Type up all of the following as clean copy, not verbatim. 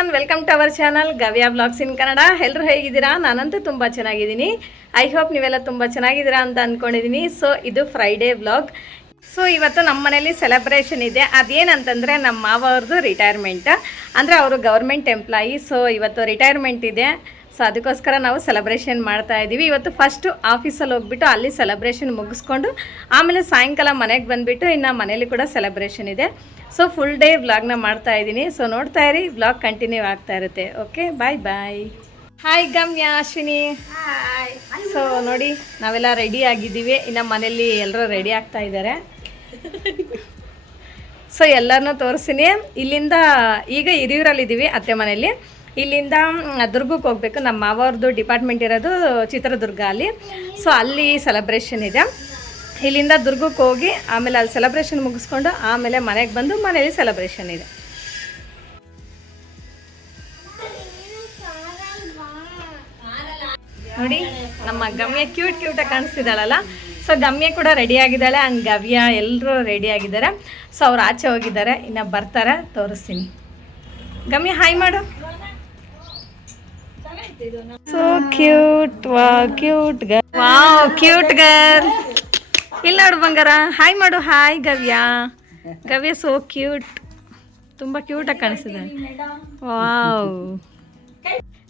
Everyone, welcome to our channel Gavya blogs in Kannada. ಎಲ್ಲರೂ ಹೇಗಿದ್ದೀರಾ? ನಾನಂತೂ ತುಂಬ ಚೆನ್ನಾಗಿದ್ದೀನಿ. ಐ ಹೋಪ್ ನೀವೆಲ್ಲ ತುಂಬ ಚೆನ್ನಾಗಿದ್ದೀರಾ ಅಂತ ಅಂದ್ಕೊಂಡಿದ್ದೀನಿ. ಸೊ ಇದು ಫ್ರೈಡೇ ಬ್ಲಾಗ್. ಸೊ ಇವತ್ತು ನಮ್ಮ ಮನೇಲಿ ಸೆಲೆಬ್ರೇಷನ್ ಇದೆ. ಅದೇನಂತಂದರೆ ನಮ್ಮ ಮಾವ ಅವ್ರದ್ದು ರಿಟೈರ್ಮೆಂಟ್, ಅಂದರೆ ಅವರು ಗೌರ್ಮೆಂಟ್ ಎಂಪ್ಲಾಯಿ. ಸೊ ಇವತ್ತು ರಿಟೈರ್ಮೆಂಟ್ ಇದೆ. ಸೊ ಅದಕ್ಕೋಸ್ಕರ ನಾವು ಸೆಲೆಬ್ರೇಷನ್ ಮಾಡ್ತಾ ಇದ್ದೀವಿ. ಇವತ್ತು ಫಸ್ಟು ಆಫೀಸಲ್ಲಿ ಹೋಗ್ಬಿಟ್ಟು ಅಲ್ಲಿ ಸೆಲೆಬ್ರೇಷನ್ ಮುಗಿಸ್ಕೊಂಡು ಆಮೇಲೆ ಸಾಯಂಕಾಲ ಮನೆಗೆ ಬಂದುಬಿಟ್ಟು ಇನ್ನು ಮನೇಲಿ ಕೂಡ ಸೆಲೆಬ್ರೇಷನ್ ಇದೆ. ಸೊ ಫುಲ್ ಡೇ ವ್ಲಾಗ್ನ ಮಾಡ್ತಾ ಇದ್ದೀನಿ. ಸೊ ನೋಡ್ತಾ ಇರಿ, ವ್ಲಾಗ್ ಕಂಟಿನ್ಯೂ ಆಗ್ತಾ ಇರುತ್ತೆ. ಓಕೆ, ಬಾಯ್ ಬಾಯ್. ಹಾಯ್ ಗಮ್ಯ, ಅಶ್ವಿನಿ. ಸೊ ನೋಡಿ, ನಾವೆಲ್ಲ ರೆಡಿ ಆಗಿದ್ದೀವಿ. ಇನ್ನು ಮನೇಲಿ ಎಲ್ಲರೂ ರೆಡಿ ಆಗ್ತಾ ಇದ್ದಾರೆ. ಸೊ ಎಲ್ಲರನ್ನೂ ತೋರಿಸ್ತೀನಿ. ಇಲ್ಲಿಂದ ಈಗ ಹಿರಿಯೂರಲ್ಲಿದ್ದೀವಿ, ಅತ್ತೆ ಮನೇಲಿ. ಇಲ್ಲಿಂದ ದುರ್ಗಕ್ಕೆ ಹೋಗಬೇಕು. ನಮ್ಮ ಮಾವವ್ರದ್ದು ಡಿಪಾರ್ಟ್ಮೆಂಟ್ ಇರೋದು ಚಿತ್ರದುರ್ಗ ಅಲ್ಲಿ. ಸೊ ಅಲ್ಲಿ ಸೆಲೆಬ್ರೇಷನ್ ಇದೆ. ಇಲ್ಲಿಂದ ದುರ್ಗಕ್ಕೆ ಹೋಗಿ ಆಮೇಲೆ ಅಲ್ಲಿ ಸೆಲೆಬ್ರೇಷನ್ ಮುಗಿಸ್ಕೊಂಡು ಆಮೇಲೆ ಮನೆಗೆ ಬಂದು ಮನೇಲಿ ಸೆಲೆಬ್ರೇಷನ್ ಇದೆ. ನೋಡಿ, ನಮ್ಮ ಗಮ್ಯ ಕ್ಯೂಟಾಗಿ ಕಾಣಿಸ್ತಿದ್ದಾಳಲ್ಲ. ಸೊ ಗಮ್ಯ ಕೂಡ ರೆಡಿ ಆಗಿದ್ದಾಳೆ, ಆ್ಯಂಡ್ ಗವ್ಯ ಎಲ್ಲರೂ ರೆಡಿ ಆಗಿದ್ದಾರೆ. ಸೊ ಅವ್ರು ಆಚೆ ಹೋಗಿದ್ದಾರೆ, ಇನ್ನು ಬರ್ತಾರೆ, ತೋರಿಸ್ತೀನಿ. ಗಮ್ಯ ಹಾಯ್ ಮಾಡು. So cute, cute girl. ಇಲ್ಲಿ ನೋಡು ಬಂಗಾರ, ಹಾಯ್ ಮಾಡು. ಹಾಯ್ ಗವ್ಯ. ಗವ್ಯ ಸೋ ಕ್ಯೂಟ್, ತುಂಬ ಕ್ಯೂಟಾಗಿ ಕಾಣಿಸ್ತಿದೆ. ವಾವ್,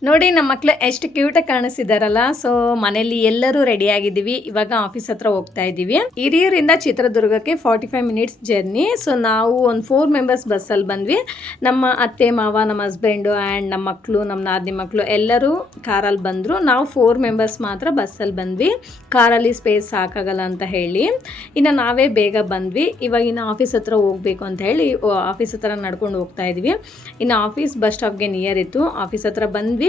ನೋಡಿ ನಮ್ಮ ಮಕ್ಕಳು ಎಷ್ಟು ಕ್ಯೂಟಾಗಿ ಕಾಣಿಸ್ತಿದ್ದಾರಲ್ಲ. ಸೊ ಮನೇಲಿ ಎಲ್ಲರೂ ರೆಡಿ ಆಗಿದ್ದೀವಿ. ಇವಾಗ ಆಫೀಸ್ ಹತ್ರ ಹೋಗ್ತಾ ಇದ್ದೀವಿ. ಹಿರಿಯೂರಿಂದ ಚಿತ್ರದುರ್ಗಕ್ಕೆ 45 ಮಿನಿಟ್ಸ್ ಜರ್ನಿ. ಸೊ ನಾವು ಒಂದು 4 ಮೆಂಬರ್ಸ್ ಬಸ್ಸಲ್ಲಿ ಬಂದ್ವಿ. ನಮ್ಮ ಅತ್ತೆ ಮಾವ, ನಮ್ಮ ಹಸ್ಬೆಂಡು ಆ್ಯಂಡ್ ನಮ್ಮ ಮಕ್ಕಳು, ನಮ್ಮ ನಾದಿನಿ ಮಕ್ಕಳು ಎಲ್ಲರೂ ಕಾರಲ್ಲಿ ಬಂದರು. ನಾವು 4 ಮೆಂಬರ್ಸ್ ಮಾತ್ರ ಬಸ್ಸಲ್ಲಿ ಬಂದ್ವಿ. ಕಾರಲ್ಲಿ ಸ್ಪೇಸ್ ಸಾಕಾಗಲ್ಲ ಅಂತ ಹೇಳಿ ಇನ್ನು ನಾವೇ ಬೇಗ ಬಂದ್ವಿ. ಇವಾಗ ಇನ್ನು ಆಫೀಸ್ ಹತ್ರ ಹೋಗಬೇಕು ಅಂತ ಹೇಳಿ ಆಫೀಸ್ ಹತ್ರ ನಡ್ಕೊಂಡು ಹೋಗ್ತಾ ಇದ್ವಿ. ಇನ್ನು ಆಫೀಸ್ ಬಸ್ ಸ್ಟಾಪ್ಗೆ ನಿಯರ್ ಇತ್ತು. ಆಫೀಸ್ ಹತ್ರ ಬಂದ್ವಿ.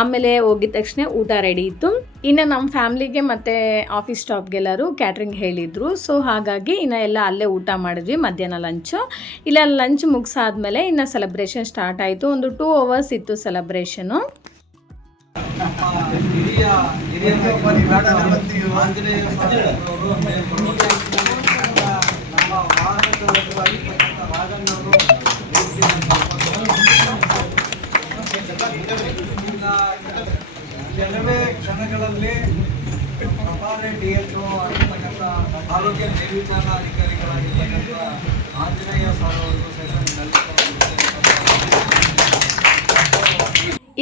ಆಮೇಲೆ ಹೋಗಿದ ತಕ್ಷಣ ಊಟ ರೆಡಿ ಇತ್ತು. ಇನ್ನು ನಮ್ಮ ಫ್ಯಾಮ್ಲಿಗೆ ಮತ್ತು ಆಫೀಸ್ ಸ್ಟಾಪ್ಗೆಲ್ಲರೂ ಕ್ಯಾಟ್ರಿಂಗ್ ಹೇಳಿದರು. ಸೊ ಹಾಗಾಗಿ ಇನ್ನು ಎಲ್ಲ ಅಲ್ಲೇ ಊಟ ಮಾಡಿದ್ವಿ. ಮಧ್ಯಾಹ್ನ ಲಂಚು. ಇಲ್ಲ ಲಂಚ್ ಮುಗಿಸಾದ್ಮೇಲೆ ಇನ್ನು ಸೆಲೆಬ್ರೇಷನ್ ಸ್ಟಾರ್ಟ್ ಆಯಿತು. ಒಂದು 2 hours ಇತ್ತು ಸೆಲೆಬ್ರೇಷನು. ಕೆಲವೇ ಕ್ಷಣಗಳಲ್ಲಿ ಪ್ರಭಾರಿ DHO ಆಗಿರ್ತಕ್ಕಂಥ ಆರೋಗ್ಯ ಮೇಲ್ವಿಚಾರಣಾಧಿಕಾರಿಗಳಾಗಿರ್ತಕ್ಕಂಥ ಆಂಜನೇಯ ಸರ್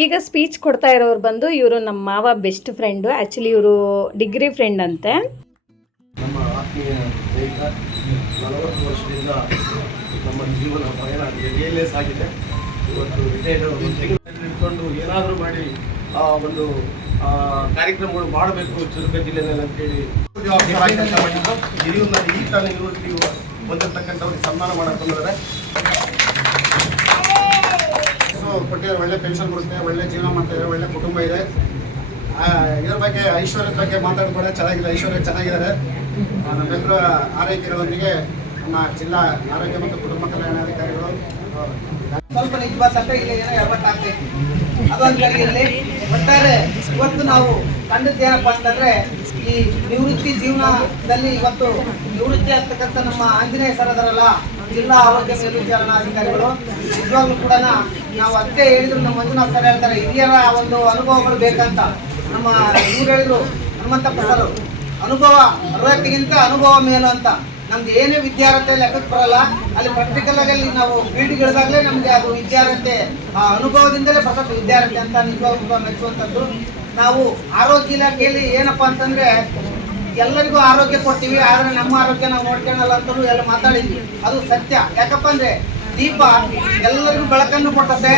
ಈಗ ಸ್ಪೀಚ್ ಕೊಡ್ತಾ ಇರೋರು ಬಂದು ಇವರು ನಮ್ಮ ಮಾವ ಬೆಸ್ಟ್ ಫ್ರೆಂಡು. ಆ್ಯಕ್ಚುಲಿ ಇವರು ಡಿಗ್ರಿ ಫ್ರೆಂಡ್ ಅಂತೆ. ನಮ್ಮ ಆತ್ಮೀಯ ಸ್ನೇಹಿತ 40 ವರ್ಷದಿಂದ ನಮ್ಮ ಜೀವನ ಪಯಣ ಎಲ್ಲಿಯಲ್ಲೇ ಸಾಗಿದೆ. ಇವತ್ತು ರಿಟೈರ್ಡ್ ಇಟ್ಕೊಂಡು ಏನಾದರೂ ಮಾಡಿ ಒಂದು ಕಾರ್ಯಕ್ರಮಗಳು ಮಾಡಬೇಕು ಚಿತ್ರದುರ್ಗ ಜಿಲ್ಲೆಯಲ್ಲಿ ಅಂತೇಳಿ ಹಿರಿಯೂರಿನಲ್ಲಿ ಈ ತಾನೇ ಯೂನಿವರ್ಸಿಟಿ ಬಂದಿರತಕ್ಕಂಥವ್ರಿಗೆ ಸನ್ಮಾನ ಮಾಡಕ್ಕೆ ಬಂದಿದ್ದಾರೆ. ಸೊ ಕೊಟ್ಟಿದ್ದಾರೆ, ಒಳ್ಳೆ ಪೆನ್ಷನ್ ಬರುತ್ತೆ, ಒಳ್ಳೆ ಜೀವನ ಮಾಡ್ತಾರೆ, ಒಳ್ಳೆ ಕುಟುಂಬ ಇದೆ. ಇದರ ಬಗ್ಗೆ ಐಶ್ವರ್ಯದ ಬಗ್ಗೆ ಮಾತಾಡ್ತಾರೆ. ಚೆನ್ನಾಗಿದೆ, ಐಶ್ವರ್ಯ ಚೆನ್ನಾಗಿದ್ದಾರೆ. ನಮ್ಮೆಲ್ಲರ ಆರೈಕೆಗಳೊಂದಿಗೆ ನಮ್ಮ ಜಿಲ್ಲಾ ಆರೋಗ್ಯ ಮತ್ತು ಕುಟುಂಬ ಕಲ್ಯಾಣಾಧಿಕಾರಿಗಳು ಸ್ವಲ್ಪ ನಿಜವಾದಂತ ಇಲ್ಲಿ ಏನೋ ಎಡವಟ್ಟಾಗ್ತೈತಿ. ಅದೊಂದು ಕಡೆಯಲ್ಲಿ ಒಟ್ಟಾರೆ ಇವತ್ತು ನಾವು ಕಂಡದ್ದೇನಪ್ಪ ಅಂತಂದ್ರೆ, ಈ ನಿವೃತ್ತಿ ಜೀವನದಲ್ಲಿ ಇವತ್ತು ನಿವೃತ್ತಿ ಆಗ್ತಕ್ಕಂಥ ನಮ್ಮ ಆಂಜನೇಯ ಸರ್ ಅದರಲ್ಲ, ಜಿಲ್ಲಾ ಆರೋಗ್ಯ ಮೇಲ್ವಿಚಾರಣಾಧಿಕಾರಿಗಳು. ನಿಜವಾಗ್ಲೂ ಕೂಡ ನಾವು ಅತ್ತೆ ಹೇಳಿದ್ರು, ನಮ್ಮ ಮಂಜುನಾಥ್ ಸರ್ ಹೇಳ್ತಾರೆ, ಹಿರಿಯರ ಒಂದು ಅನುಭವಗಳು ಬೇಕಂತ. ನಮ್ಮ ಇವ್ರು ಹೇಳಿದ್ರು, ಹನುಮಂತಪ್ಪ ಸರ್, ಅನುಭವ ಅರ್ಹತೆಗಿಂತ ಅನುಭವ ಮೇಲು ಅಂತ. ನಮ್ಗೆ ಏನೇ ವಿದ್ಯಾರ್ಹತೆ ಲೆಕ್ಕಕ್ಕೆ ಬರಲ್ಲ, ಅಲ್ಲಿ ಪ್ರಾಕ್ಟಿಕಲ್ ಆಗಿ ನಾವು ಫೀಲ್ಡ್ಗಳಿದಾಗಲೇ ನಮಗೆ ಅದು ವಿದ್ಯಾರ್ಹತೆ, ಆ ಅನುಭವದಿಂದಲೇ ಬರ್ತದೆ ವಿದ್ಯಾರ್ಹತೆ ಅಂತ ನಿಜವಾಗ್ಲೂ ಮೆಚ್ಚುವಂಥದ್ದು. ನಾವು ಆರೋಗ್ಯ ಇಲಾಖೆಯಲ್ಲಿ ಏನಪ್ಪಾ ಅಂತಂದ್ರೆ ಎಲ್ಲರಿಗೂ ಆರೋಗ್ಯ ಕೊಡ್ತೀವಿ, ಆದರೆ ನಮ್ಮ ಆರೋಗ್ಯ ನಾವು ನೋಡ್ಕೊಳ್ಳಲ್ಲ ಅಂತಲೂ ಎಲ್ಲ ಮಾತಾಡಿದ್ವಿ. ಅದು ಸತ್ಯ. ಯಾಕಪ್ಪ ಅಂದ್ರೆ ದೀಪ ಎಲ್ಲರಿಗೂ ಬೆಳಕನ್ನು ಕೊಡ್ತದೆ,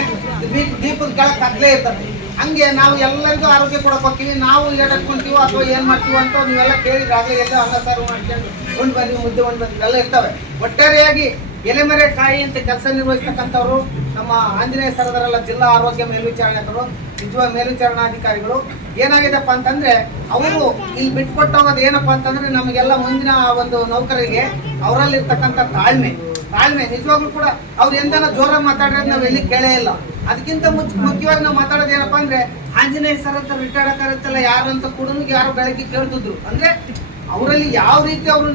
ದೀಪದ ಕೆಳಗೆ ಕತ್ಲೇ ಇರ್ತದೆ. ಹಂಗೆ ನಾವು ಎಲ್ಲರಿಗೂ ಆರೋಗ್ಯ ಕೊಡಕ್ಕೆ ಹೋಗ್ತೀವಿ, ನಾವು ಇಡಕೊಂತೀವೋ ಅಥವಾ ಏನು ಮಾಡ್ತೀವೋ ಅಂತ ನೀವೆಲ್ಲ ಕೇಳಿದ್ರಾಗಲೇ ಎಲ್ಲ ಅನ್ನ ಸಾರು ಮಾಡ್ಕೊಂಡು ಉಂಡು ಬನ್ನಿ, ಮುದ್ದೆ ಉಂಡು ಬನ್ನಿ ಎಲ್ಲ ಇರ್ತವೆ. ಒಟ್ಟಾರೆಯಾಗಿ ಎಲೆಮರೆ ಕಾಯಿ ಅಂತ ಕೆಲಸ ನಿರ್ವಹಿಸ್ತಕ್ಕಂಥವ್ರು ನಮ್ಮ ಆಂಜನೇಯ ಸರದರಲ್ಲ, ಜಿಲ್ಲಾ ಆರೋಗ್ಯ ಮೇಲ್ವಿಚಾರಣೆಗಳು, ನಿಜವಾದ ಮೇಲ್ವಿಚಾರಣಾಧಿಕಾರಿಗಳು. ಏನಾಗಿದೆಪ್ಪ ಅಂತಂದ್ರೆ ಅವರು ಇಲ್ಲಿ ಬಿಟ್ಕೊಟ್ಟೋಗೋದು ಏನಪ್ಪ ಅಂತಂದ್ರೆ, ನಮಗೆಲ್ಲ ಮುಂದಿನ ಒಂದು ನೌಕರಿಗೆ ಅವರಲ್ಲಿರ್ತಕ್ಕಂಥ ತಾಳ್ಮೆ ನಿಜವಾಗ್ಲೂ ಕೂಡ ಅವ್ರು ಎಂದನ ಜೋರಾಗಿ ಮಾತಾಡಿರೋದು ನಾವು ಎಲ್ಲಿ ಕೇಳೇ ಇಲ್ಲ. ಅದಕ್ಕಿಂತ ಮುಖ್ಯವಾಗಿ ನಾವು ಮಾತಾಡೋದು ಏನಪ್ಪಾ ಅಂದ್ರೆ, ಆಂಜನೇಯ ಸರ್ ಅಂತ ರಿಟೈರ್ಡ್ ಆಗಿರುತ್ತಲ್ಲ ಯಾರು ಅಂತ ಕೂಡ ಯಾರು ಬೆಳಗ್ಗೆ ಕೇಳ್ತಿದ್ರು. ಅಂದ್ರೆ ಅವರಲ್ಲಿ ಯಾವ ರೀತಿ ಅವರು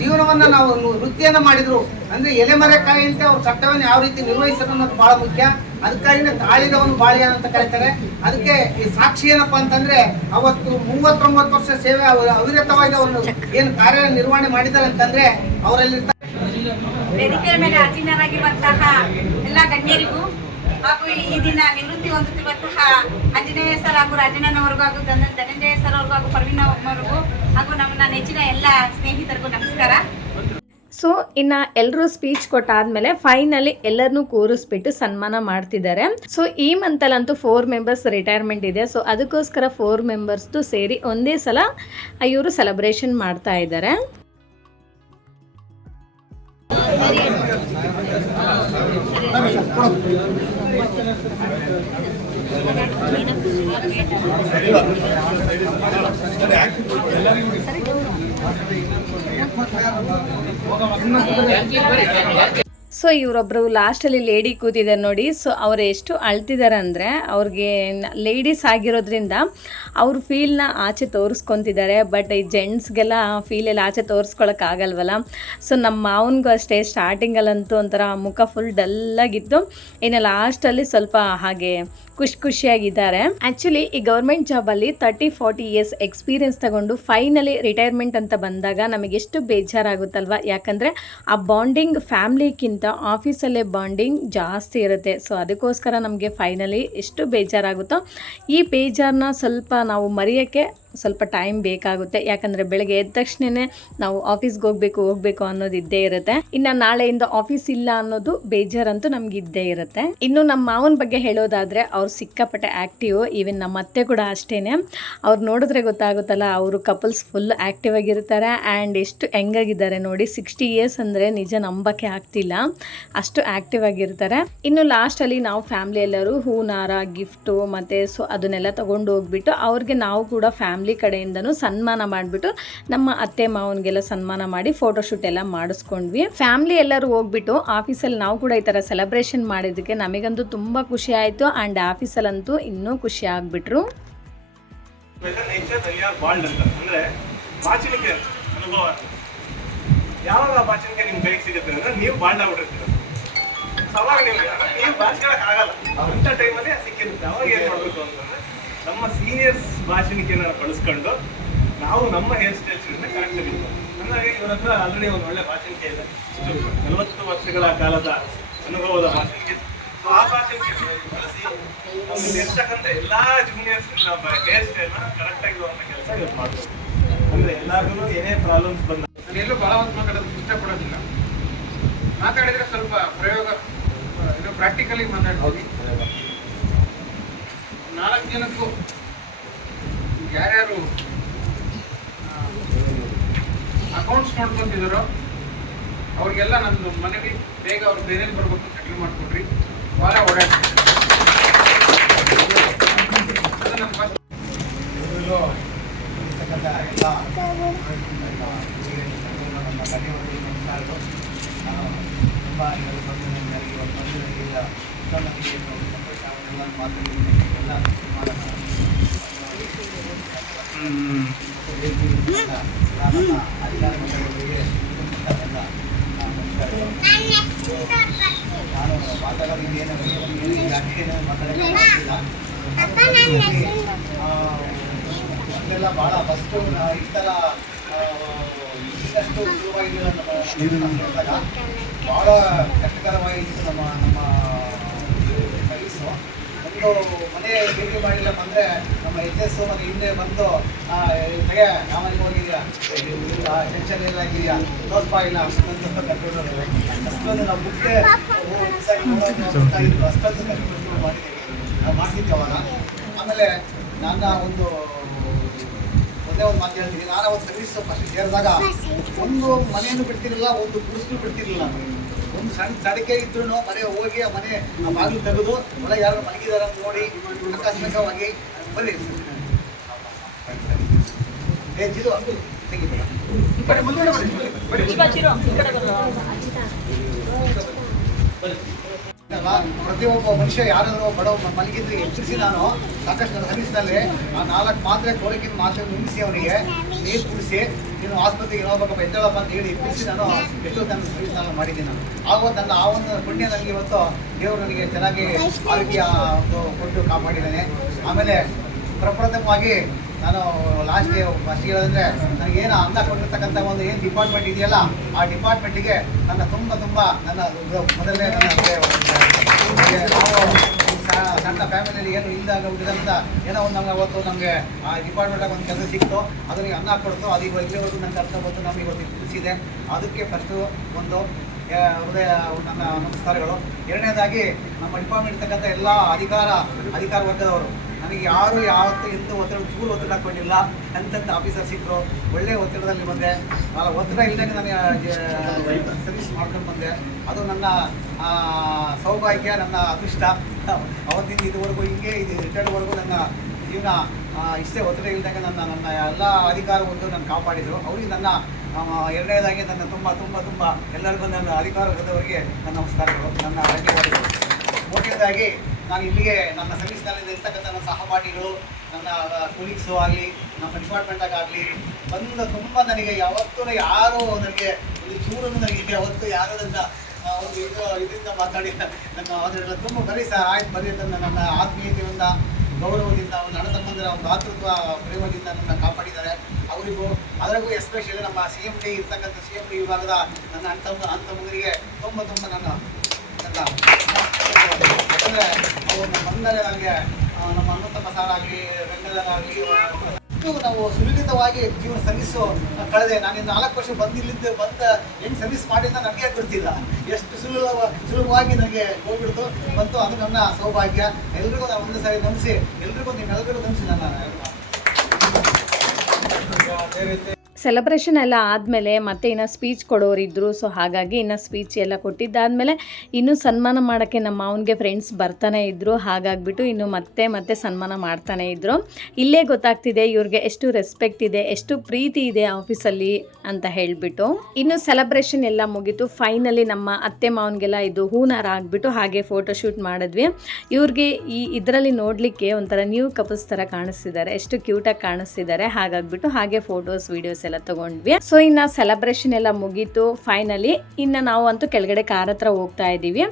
ಜೀವನವನ್ನ ನಾವು ವೃತ್ತಿಯನ್ನ ಮಾಡಿದ್ರು ಅಂದ್ರೆ ಎಲೆಮರೆಕಾಯಿ ಅಂತ ಅವ್ರ ಕರ್ತವ್ಯನ ಯಾವ ರೀತಿ ನಿರ್ವಹಿಸೋದು ಅನ್ನೋದು ಬಹಳ ಮುಖ್ಯ. ಅದಕ್ಕಾಗಿನೇ ತಾಳಿದವನು ಬಾಳಿಯಾನ ಅಂತ ಕರೀತಾರೆ. ಅದಕ್ಕೆ ಈ ಸಾಕ್ಷಿ ಏನಪ್ಪಾ ಅಂತಂದ್ರೆ ಅವತ್ತು 39 ವರ್ಷ ಸೇವೆ ಅವಿರತವಾಗಿ ಅವರು ಏನು ಕಾರ್ಯ ನಿರ್ವಹಣೆ ಮಾಡಿದ್ದಾರೆ ಅಂತಂದ್ರೆ ಅವರಲ್ಲಿ ವೇದಿಕೆಯ ಮೇಲೆ ಆಸೀನರಾಗಿರುವಂತಹ ಎಲ್ಲ ಗಣ್ಯರಿಗೂ ಹಾಗೂ ಈ ದಿನ ನಿವೃತ್ತಿ ಹೊಂದುತ್ತಿರುವಂತಹ ಆಂಜನೇಯ ಸರ್ ಹಾಗೂ ರಾಜಣ್ಣನವರಿಗೂ ಹಾಗೂ ಧನಂಜಯ ಸರ್ ಅವ್ರಿಗೂ ಹಾಗೂ ಪರ್ವೀನ್ ಅವ್ರಿಗೂ ಹಾಗೂ ನಮ್ಮ ನೆಚ್ಚಿನ ಎಲ್ಲ ಸ್ನೇಹಿತರಿಗೂ ನಮಸ್ಕಾರ. ಸೊ ಇನ್ನು ಎಲ್ಲರೂ ಸ್ಪೀಚ್ ಕೊಟ್ಟಾದ್ಮೇಲೆ ಫೈನಲಿ ಎಲ್ಲರನ್ನೂ ಕೂರಿಸ್ಬಿಟ್ಟು ಸನ್ಮಾನ ಮಾಡ್ತಿದ್ದಾರೆ. ಸೊ ಈ ಮಂತಲ್ಲಂತೂ 4 ಮೆಂಬರ್ಸ್ ರಿಟೈರ್ಮೆಂಟ್ ಇದೆ. ಸೊ ಅದಕ್ಕೋಸ್ಕರ 4 ಮೆಂಬರ್ಸ್ದು ಸೇರಿ ಒಂದೇ ಸಲ ಇವರು ಸೆಲೆಬ್ರೇಷನ್ ಮಾಡ್ತಾ ಇದ್ದಾರೆ. ಸೊ ಇವರೊಬ್ಬರು ಲಾಸ್ಟಲ್ಲಿ ಲೇಡಿ ಕೂತಿದ್ದಾರೆ ನೋಡಿ. ಸೊ ಅವ್ರು ಎಷ್ಟು ಅಳ್ತಿದ್ದಾರೆ ಅಂದರೆ ಅವ್ರಿಗೆ ಲೇಡೀಸ್ ಆಗಿರೋದ್ರಿಂದ ಅವ್ರ ಫೀಲ್ನ ಆಚೆ ತೋರಿಸ್ಕೊತಿದ್ದಾರೆ. ಬಟ್ ಈ ಜೆಂಟ್ಸ್ಗೆಲ್ಲ ಫೀಲೆಲ್ಲ ಆಚೆ ತೋರಿಸ್ಕೊಳಕ್ಕಾಗಲ್ವಲ್ಲ. ಸೊ ನಮ್ಮ ಮಾವನಿಗೂ ಅಷ್ಟೇ ಸ್ಟಾರ್ಟಿಂಗಲ್ಲಂತೂ ಒಂಥರ ಮುಖ ಫುಲ್ ಡಲ್ಲಾಗಿತ್ತು. ಇನ್ನು ಲಾಸ್ಟಲ್ಲಿ ಸ್ವಲ್ಪ ಹಾಗೆ ಖುಷಿಯಾಗಿದ್ದಾರೆ. ಆ್ಯಕ್ಚುಲಿ ಈ ಗೌರ್ಮೆಂಟ್ ಜಾಬಲ್ಲಿ 30-40 ಇಯರ್ಸ್ ಎಕ್ಸ್ಪೀರಿಯನ್ಸ್ ತಗೊಂಡು ಫೈನಲಿ ರಿಟೈರ್ಮೆಂಟ್ ಅಂತ ಬಂದಾಗ ನಮಗೆ ಎಷ್ಟು ಬೇಜಾರಾಗುತ್ತಲ್ವ. ಯಾಕಂದರೆ ಆ ಬಾಂಡಿಂಗ್ ಫ್ಯಾಮ್ಲಿಗಿಂತ ಆಫೀಸಲ್ಲೇ ಬಾಂಡಿಂಗ್ ಜಾಸ್ತಿ ಇರುತ್ತೆ. ಸೊ ಅದಕ್ಕೋಸ್ಕರ ನಮಗೆ ಫೈನಲಿ ಎಷ್ಟು ಬೇಜಾರಾಗುತ್ತೋ ಈ ಬೇಜಾರನ್ನ ಸ್ವಲ್ಪ ನಾವು ಮರೆಯೋಕ್ಕೆ ಸ್ವಲ್ಪ ಟೈಮ್ ಬೇಕಾಗುತ್ತೆ. ಯಾಕಂದರೆ ಬೆಳಗ್ಗೆ ಎದ್ದ ತಕ್ಷಣವೇ ನಾವು ಆಫೀಸ್ಗೆ ಹೋಗಬೇಕು ಅನ್ನೋದು ಇದ್ದೇ ಇರುತ್ತೆ. ಇನ್ನು ನಾಳೆಯಿಂದ ಆಫೀಸ್ ಇಲ್ಲ ಅನ್ನೋದು ಬೇಜಾರಂತೂ ನಮ್ಗೆ ಇದ್ದೇ ಇರುತ್ತೆ. ಇನ್ನು ನಮ್ಮ ಮಾವನ ಬಗ್ಗೆ ಹೇಳೋದಾದರೆ ಅವ್ರು ಸಿಕ್ಕಾಪಟ್ಟೆ ಆ್ಯಕ್ಟಿವ್. ಈವನ್ ನಮ್ಮ ಅತ್ತೆ ಕೂಡ ಅಷ್ಟೇ. ಅವ್ರು ನೋಡಿದ್ರೆ ಗೊತ್ತಾಗುತ್ತಲ್ಲ, ಅವರು ಕಪಲ್ಸ್ ಫುಲ್ ಆ್ಯಕ್ಟಿವ್ ಆಗಿರ್ತಾರೆ. ಆ್ಯಂಡ್ ಎಷ್ಟು ಹೆಂಗಾಗಿದ್ದಾರೆ ನೋಡಿ. 60 ಇಯರ್ಸ್ ಅಂದರೆ ನಿಜ ನಂಬಕ್ಕೆ ಆಗ್ತಿಲ್ಲ, ಅಷ್ಟು ಆ್ಯಕ್ಟಿವ್ ಆಗಿರ್ತಾರೆ. ಇನ್ನು ಲಾಸ್ಟಲ್ಲಿ ನಾವು ಫ್ಯಾಮ್ಲಿ ಎಲ್ಲರೂ ಹೂನಾರ ಗಿಫ್ಟು ಮತ್ತು ಸೊ ಅದನ್ನೆಲ್ಲ ತೊಗೊಂಡು ಹೋಗ್ಬಿಟ್ಟು ಅವ್ರಿಗೆ ನಾವು ಕೂಡ ಫ್ಯಾಮ್ಲಿ ಕಡೆಯಿಂದನೂ ಸನ್ಮಾನ ಮಾಡಿಬಿಟ್ಟು ನಮ್ಮ ಅತ್ತೆ ಮಾವನಿಗೆಲ್ಲ ಸನ್ಮಾನ ಮಾಡಿ ಫೋಟೋಶೂಟ್ ಎಲ್ಲ ಮಾಡಿಸ್ಕೊಂಡ್ವಿ. ಫ್ಯಾಮ್ಲಿ ಎಲ್ಲರೂ ಹೋಗ್ಬಿಟ್ಟು ಆಫೀಸಲ್ಲಿ ನಾವು ಕೂಡ ಈ ಥರ ಸೆಲೆಬ್ರೇಷನ್ ಮಾಡಿದ್ದಕ್ಕೆ ನಮಗಂತೂ ತುಂಬ ಖುಷಿ ಆಯಿತು. ಆ್ಯಂಡ್ ಆಫೀಸಲ್ಲಂತೂ ಇನ್ನೂ ಖುಷಿ ಆಗಿಬಿಟ್ರು. ಯಾವಾಗ ಬಾಚಿನಿಕೆ ನಿಮ್ ಕೈಗೆ ಸಿಗುತ್ತೆ ಅಂದ್ರೆ ನೀವು ಬಾಂಡ್ ಆಗ್ಬಿಟ್ಟಿರ್ತೀರ. ಅವಾಗ ನೀವು ಬಾಚಿಗಳಕ್ಕೆ ಆಗಲ್ಲ. ಅಂತ ಟೈಮಲ್ಲಿ ಸಿಕ್ಕಿರುತ್ತೆ. ಅವಾಗ ಏನ್ ಮಾಡ್ಬೇಕು ಅಂತಂದ್ರೆ ನಮ್ಮ ಸೀನಿಯರ್ಸ್ ಭಾಷಣಿಕೆನ ಕಳಿಸ್ಕೊಂಡು ನಾವು ನಮ್ಮ ಹೇರ್ ಸ್ಟೈಲ್ಸ್ ಕರೆಕ್ಟ್ ಇರ್ಬೇಕು. ಹಂಗಾಗಿ ಇವರ ಹತ್ರ ಆಲ್ರೆಡಿ ಒಂದು ಒಳ್ಳೆ ಭಾಷಣಿಕೆ ಇದೆ. 40 ವರ್ಷಗಳ ಕಾಲದ ಅನುಭವದ ಭಾಷಣಿಕೆ. ಆ ಭಾಷಣಿಕೆ ಬಳಸಿ ನಮ್ಗೆ ಇರ್ತಕ್ಕಂಥ ಎಲ್ಲಾ ಜೂನಿಯರ್ಸ್ ಹೇರ್ ಸ್ಟೈಲ್ನ ಕರೆಕ್ಟ್ ಆಗಿರುವಂತ ಕೆಲಸ ಇವತ್ತು ಮಾಡ್ಬೇಕು. ಅಂದ್ರೆ ಎಲ್ಲಾದ್ರೂ ಏನೇ ಪ್ರಾಬ್ಲಮ್ಸ್ ಬಂದ ಎಲ್ಲೂ ಬಹಳ ಹೊತ್ತು ಮಾತಾಡೋದಕ್ಕೆ ಇಷ್ಟಪಡೋದಿಲ್ಲ. ಮಾತಾಡಿದ್ರೆ ಸ್ವಲ್ಪ ಪ್ರಯೋಗ ಇದು ಪ್ರಾಕ್ಟಿಕಲಿ ಮಾತಾಡ್ತೀವಿ. 4 ಜನಕ್ಕೂ ಯಾರ್ಯಾರು ಅಕೌಂಟ್ಸ್ ನೋಡ್ಕೊತಿದ್ದಾರೋ ಅವ್ರಿಗೆಲ್ಲ ನಂದು ಮನೆಗೆ ಬೇಗ ಅವ್ರು ಬೇರೆ ಬರ್ಬೇಕು ಸೆಟ್ಲ್ ಮಾಡಿಕೊಡ್ರಿ. ಭಾಳ ಓಡಾಡ್ತೀವಿ. ಅದು ನಮ್ಮ ಫಸ್ಟ್ ಇದೆಲ್ಲ ಭಾಳ ಫಸ್ಟು ಈ ಥರ ಇನ್ನಷ್ಟು ಸುಲಭವಾಗಿದ್ದಾಗ ಭಾಳ ಕಷ್ಟಕರವಾಗಿತ್ತು ನಮ್ಮ ಸರ್ವಿಸು. ಒಂದು ಮನೆ ಭೇಟಿ ಮಾಡಿಲ್ಲಪ್ಪ ಅಂದರೆ ನಮ್ಮ HS ಮತ್ತು ಹಿಂದೆ ಬಂದು ತೆಗೆ ನಾಮನಿಗೆ ಹೋಗಿದ್ಯಾ, ಟೆನ್ಷನ್ ಎಲ್ಲ ಆಗಿದೆಯಾ, ದೋಸ್ಪ ಇಲ್ಲ ಅಷ್ಟೊಂದು ಕರ್ಕೊಂಡು ಅಷ್ಟೊಂದು ನಾವು ಬುಕ್ಕೆ ಅಷ್ಟೊಂದು ಕರ್ಕೊಂಡು ಮಾಡಿದ್ದೀವಿ. ನಾವು ಮಾಡ್ತಿದ್ವಿ ಅವಾಗ. ಆಮೇಲೆ ನನ್ನ ಒಂದೇ ಒಂದು ಮಾತು ಹೇಳ್ತೀನಿ. ನಾನು ಒಂದು ಸರ್ವಿಸ್ ಫಸ್ಟ್ ಸೇರಿದಾಗ ಒಂದು ಮನೆಯನ್ನು ಬಿಡ್ತಿರಲಿಲ್ಲ, ಒಂದು ಗುಡಿಸಲು ಬಿಡ್ತಿರಲಿಲ್ಲ. ಒಂದು ಸಣ್ಣ ಅಡಿಕೆ ಇದ್ರೂ ಮನೆ ಹೋಗಿ ಆ ಮನೆ ಬಾಗಿಲು ತೆಗೆದು ಒಳಗೆ ಯಾರು ಮಲಗಿದಾರೆ ಅಂತ ನೋಡಿ ಆಕಸ್ಮಿಕವಾಗಿ ಬರೀ ಜಿದು ತೆಗಿತೀರ. ಅಲ್ವಾ, ಪ್ರತಿಯೊಬ್ಬ ಮನುಷ್ಯ ಯಾರಾದರೂ ಬಡವ ಮಲಗಿದ್ರೆ ಎಚ್ಚರಿಸಿ ನಾನು ಸಾಕಷ್ಟು ನನ್ನ ಸರ್ವಿಸ್ನಲ್ಲಿ ಆ 4 ಮಾತ್ರೆ ಕೋಳಿಕಿನ ಮಾತ್ರೆ ನಿಲ್ಲಿಸಿ ಅವನಿಗೆ ನೀರು ಕುಡಿಸಿ ನೀನು ಆಸ್ಪತ್ರೆಗೆ ಹೋಗ್ಬೇಕಪ್ಪ ಎದ್ದೇಳಪ್ಪ ಅಂತ ಹೇಳಿ ಎಬ್ಬಿಸಿ ನಾನು ಎಷ್ಟೋ ನನ್ನ ಸರ್ವಿಸ್ ನಾನು ಮಾಡಿದ್ದೀನಿ ನಾನು. ಆವಾಗ ನನ್ನ ಆ ಒಂದು ಪುಣ್ಯ ನನಗೆ ಇವತ್ತು ದೇವರು ನನಗೆ ಚೆನ್ನಾಗಿ ಆರೋಗ್ಯ ಕೊಟ್ಟು ಕಾಪಾಡಿದ್ದಾನೆ. ಆಮೇಲೆ ಪ್ರಪ್ರಥಮವಾಗಿ ನಾನು ಲಾಸ್ಟ್ ಫಸ್ಟ್ ಹೇಳೋದಂದರೆ ನನಗೇನು ಅಂದ ಕೊಟ್ಟಿರ್ತಕ್ಕಂಥ ಒಂದು ಏನು ಡಿಪಾರ್ಟ್ಮೆಂಟ್ ಇದೆಯಲ್ಲ ಆ ಡಿಪಾರ್ಟ್ಮೆಂಟಿಗೆ ನನ್ನ ತುಂಬ ನನ್ನ ಮೊದಲನೇ ನಾವು ಸಣ್ಣ ಫ್ಯಾಮಿಲಿಯಲ್ಲಿ ಏನು ಇಲ್ಲದಾಗ ಹುಟ್ಟಿದಂಥ ಏನೋ ಒಂದು ನಮ್ಗೆ ಅವತ್ತು ನಮಗೆ ಆ ಡಿಪಾರ್ಟ್ಮೆಂಟಾಗ ಒಂದು ಕೆಲಸ ಸಿಕ್ತು, ಅದಕ್ಕೆ ಅನ್ನ ಕೊಡ್ತು, ಅದು ಇಲ್ಲಿವರೆಗೂ ನನಗೆ ಅರ್ಥ ಬಂತು, ನಮಗೆ ಇವತ್ತು ತಿಳಿಸಿದೆ. ಅದಕ್ಕೆ ಫಸ್ಟು ಒಂದು ಹೃದಯ ನನ್ನ ನಮಸ್ಕಾರಗಳು. ಎರಡನೇದಾಗಿ ನಮ್ಮ ಡಿಪಾರ್ಟ್ಮೆಂಟ್ ಇರ್ತಕ್ಕಂಥ ಎಲ್ಲ ಅಧಿಕಾರ ವರ್ಗದವರು ನನಗೆ ಯಾರು ಯಾವತ್ತೂ ಎಂದೂ ಚೂರು ಒತ್ತಡ ಹಾಕ್ಕೊಂಡಿಲ್ಲ. ಎಂತೆಂಥ ಆಫೀಸರ್ ಸಿಕ್ಕರು, ಒಳ್ಳೆಯ ಒತ್ತಡದಲ್ಲಿ ಬಂದೆ. ಒತ್ತಡ ಇಲ್ಲದೆ ನಾನು ಸರ್ವಿಸ್ ಮಾಡ್ಕೊಂಡು ಬಂದೆ. ಅದು ನನ್ನ ಸೌಭಾಗ್ಯ, ನನ್ನ ಅದೃಷ್ಟ. ಅವತ್ತಿಂದ ಇದುವರೆಗೂ ಹಿಂಗೆ ಇದು ರಿಟೈರ್ಡ್ವರೆಗೂ ನನ್ನ ಜೀವನ ಇಷ್ಟೇ ಒತ್ತಡ ಇಲ್ಲದಾಗ ನನ್ನ ಎಲ್ಲ ಅಧಿಕಾರ ಒಂದು ನನ್ನ ಕಾಪಾಡಿದರು. ಅವ್ರಿಗೆ ನನ್ನ ಎರಡನೇದಾಗಿ ನನ್ನ ತುಂಬ ಎಲ್ಲರಿಗೂ ನನ್ನ ಅಧಿಕಾರ ವರ್ಗದವರಿಗೆ ನನ್ನ ನಮಸ್ಕಾರಗಳು, ನನ್ನ ಧನ್ಯವಾದಗಳು. ಮೂರನೇದಾಗಿ ನಾನು ಇಲ್ಲಿಗೆ ನನ್ನ ಸರ್ವಿಸ್ನಲ್ಲಿ ಇರ್ತಕ್ಕಂಥ ನನ್ನ ಸಹಪಾಠಿಗಳು, ನನ್ನ ಕೊಲೀಗ್ಸು ಆಗಲಿ, ನಮ್ಮ ಡಿಪಾರ್ಟ್ಮೆಂಟಾಗಲಿ ಬಂದು ತುಂಬ ನನಗೆ ಯಾವತ್ತೂ ಯಾರೂ ನನಗೆ ಒಂದು ಚೂರನ್ನು ನನಗೆ ಯಾವತ್ತೂ ಯಾರೂ ನನ್ನ ಒಂದು ಇದರಿಂದ ಮಾತಾಡಿ ನನ್ನ ಅದರಿಂದ ತುಂಬ ಬರೀ ಸರ್ ಆಯ್ತು ಬರೀ ಅಂತ ನನ್ನ ಆತ್ಮೀಯತೆಯಿಂದ ಗೌರವದಿಂದ ಒಂದು ಅಣ್ಣ ತಮ್ಮಂದಿರ ಒಂದು ಆತೃತ್ವ ಪ್ರೇಮದಿಂದ ನನ್ನ ಕಾಪಾಡಿದ್ದಾರೆ. ಅವರಿಗೂ ಅದರಿಗೂ ಎಸ್ಪೆಷಲಿ ನಮ್ಮ CMD ಇರ್ತಕ್ಕಂಥ CMD ವಿಭಾಗದ ನನ್ನ ಅಣ್ಣ ತಮ್ಮಂದಿರಿಗೆ ತುಂಬ ನನ್ನ ಯಾಕಂದರೆ ಅವರು ಬಂದರೆ ನನಗೆ ನಮ್ಮ ಅಣ್ಣ ತಮ್ಮ ಸಾರ್ ಆಗಲಿ ರಂಗದಾಗಲಿ ನಾವು ಸುಲಲಿತವಾಗಿ ಜೀವನ ಸರ್ವಿಸ್ಸು ಕಳೆದೆ. ನಾನು 4 ವರ್ಷ ಬಂದ ಹೆಂಗೆ ಸರ್ವಿಸ್ ಮಾಡಿದ ನನಗೆ ಗೊತ್ತಿಲ್ಲ. ಎಷ್ಟು ಸುಲಭವಾಗಿ ನನಗೆ ಹೋಗ್ಬಿಡ್ತು ಬಂತು. ಅದು ನನ್ನ ಸೌಭಾಗ್ಯ. ಎಲ್ರಿಗೂ ನಾನು ಒಂದು ಸಾರಿ ನಂಬಿಸಿ, ಎಲ್ರಿಗೂ ನಿಮ್ಮೆಲ್ಲರಿಗೂ ನಂಬಿಸಿ ನನ್ನ ಅದೇ ರೀತಿ ಸೆಲೆಬ್ರೇಷನ್ ಎಲ್ಲ ಆದಮೇಲೆ ಮತ್ತೆ ಇನ್ನು ಸ್ಪೀಚ್ ಕೊಡೋರಿದ್ದರು. ಸೊ ಹಾಗಾಗಿ ಇನ್ನು ಸ್ಪೀಚ್ ಎಲ್ಲ ಕೊಟ್ಟಿದ್ದಾದಮೇಲೆ ಇನ್ನೂ ಸನ್ಮಾನ ಮಾಡೋಕ್ಕೆ ನಮ್ಮ ಮಾವನಿಗೆ ಫ್ರೆಂಡ್ಸ್ ಬರ್ತಾನೆ ಇದ್ದರು. ಹಾಗಾಗಿಬಿಟ್ಟು ಇನ್ನು ಮತ್ತೆ ಸನ್ಮಾನ ಮಾಡ್ತಾನೆ ಇದ್ದರು. ಇಲ್ಲೇ ಗೊತ್ತಾಗ್ತಿದೆ ಇವ್ರಿಗೆ ಎಷ್ಟು ರೆಸ್ಪೆಕ್ಟ್ ಇದೆ, ಎಷ್ಟು ಪ್ರೀತಿ ಇದೆ ಆಫೀಸಲ್ಲಿ ಅಂತ ಹೇಳಿಬಿಟ್ಟು. ಇನ್ನು ಸೆಲೆಬ್ರೇಷನ್ ಎಲ್ಲ ಮುಗೀತು. ಫೈನಲಿ ನಮ್ಮ ಅತ್ತೆ ಮಾವನಿಗೆಲ್ಲ ಇದು ಹೂನಾರ ಆಗಿಬಿಟ್ಟು ಹಾಗೆ ಫೋಟೋಶೂಟ್ ಮಾಡಿದ್ವಿ. ಇವ್ರಿಗೆ ಇದರಲ್ಲಿ ನೋಡಲಿಕ್ಕೆ ಒಂಥರ ನ್ಯೂ ಕಪಲ್ಸ್ ಥರ ಕಾಣಿಸ್ತಿದ್ದಾರೆ, ಎಷ್ಟು ಕ್ಯೂಟಾಗಿ ಕಾಣಿಸ್ತಿದ್ದಾರೆ. ಹಾಗಾಗಿಬಿಟ್ಟು ಹಾಗೆ ಫೋಟೋಸ್ ವೀಡಿಯೋಸ್ ಎಲ್ಲ ತಗೊಂಡ್ವಿ. ಸೊ ಇನ್ನು ಸೆಲೆಬ್ರೇಷನ್ ಎಲ್ಲ ಮುಗೀತು. ಫೈನಲಿ ಇನ್ನು ನಾವು ಅಂತೂ ಕೆಳಗಡೆ ಕಾರ್ ಹತ್ರ ಹೋಗ್ತಾ ಇದ್ದೀವಿ.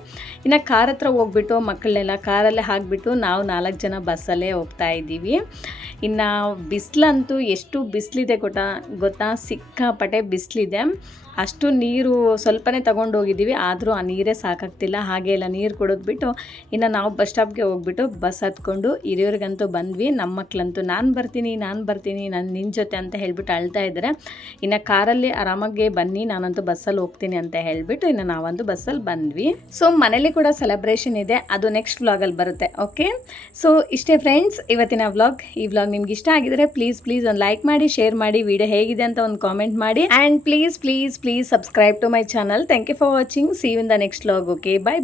ಇನ್ನು ಕಾರ್ ಹತ್ರ ಹೋಗ್ಬಿಟ್ಟು ಮಕ್ಕಳನ್ನೆಲ್ಲ ಕಾರಲ್ಲೇ ಹಾಕ್ಬಿಟ್ಟು ನಾವು 4 ಜನ ಬಸ್ಸಲ್ಲೇ ಹೋಗ್ತಾ ಇದ್ದೀವಿ. ಇನ್ನು ಬಿಸಿಲಂತೂ ಎಷ್ಟು ಬಿಸಿಲಿದೆ ಗೊತ್ತಾ, ಸಿಕ್ಕಾಪಟ್ಟೆ ಬಿಸಿಲಿದೆ. ಅಷ್ಟು ನೀರು ಸ್ವಲ್ಪನೇ ತಗೊಂಡು ಹೋಗಿದ್ದೀವಿ, ಆದರೂ ಆ ನೀರೇ ಸಾಕಾಗ್ತಿಲ್ಲ. ಹಾಗೆ ಎಲ್ಲ ನೀರು ಕುಡಿದ್ಬಿಟ್ಟು ಇನ್ನು ನಾವು ಬಸ್ ಸ್ಟಾಪ್ಗೆ ಹೋಗ್ಬಿಟ್ಟು ಬಸ್ ಹತ್ಕೊಂಡು ಹಿರಿಯವ್ರಿಗಂತೂ ಬಂದ್ವಿ. ನಮ್ಮ ಮಕ್ಕಳಂತೂ ನಾನು ಬರ್ತೀನಿ ನಾನು ನಿನ್ನ ಜೊತೆ ಅಂತ ಹೇಳ್ಬಿಟ್ಟು ಅಳ್ತಾ ಇದ್ದಾರೆ. ಇನ್ನು ಕಾರಲ್ಲಿ ಆರಾಮಾಗಿ ಬನ್ನಿ, ನಾನಂತೂ ಬಸ್ಸಲ್ಲಿ ಹೋಗ್ತೀನಿ ಅಂತ ಹೇಳಿಬಿಟ್ಟು ಇನ್ನು ನಾವಂತೂ ಬಸ್ಸಲ್ಲಿ ಬಂದ್ವಿ. ಸೊ ಮನೇಲಿ ಕೂಡ ಸೆಲೆಬ್ರೇಷನ್ ಇದೆ, ಅದು ನೆಕ್ಸ್ಟ್ ವ್ಲಾಗಲ್ಲಿ ಬರುತ್ತೆ. ಓಕೆ, ಸೊ ಇಷ್ಟೇ ಫ್ರೆಂಡ್ಸ್ ಇವತ್ತಿನ ವ್ಲಾಗ್. ಈ ವ್ಲಾಗ್ ನಿಮ್ಗೆ ಇಷ್ಟ ಆಗಿದರೆ ಪ್ಲೀಸ್ ಒಂದು ಲೈಕ್ ಮಾಡಿ, ಶೇರ್ ಮಾಡಿ, ವಿಡಿಯೋ ಹೇಗಿದೆ ಅಂತ ಒಂದು ಕಾಮೆಂಟ್ ಮಾಡಿ. And please subscribe to my channel. Thank you for watching. See you in the next vlog. Okay, bye.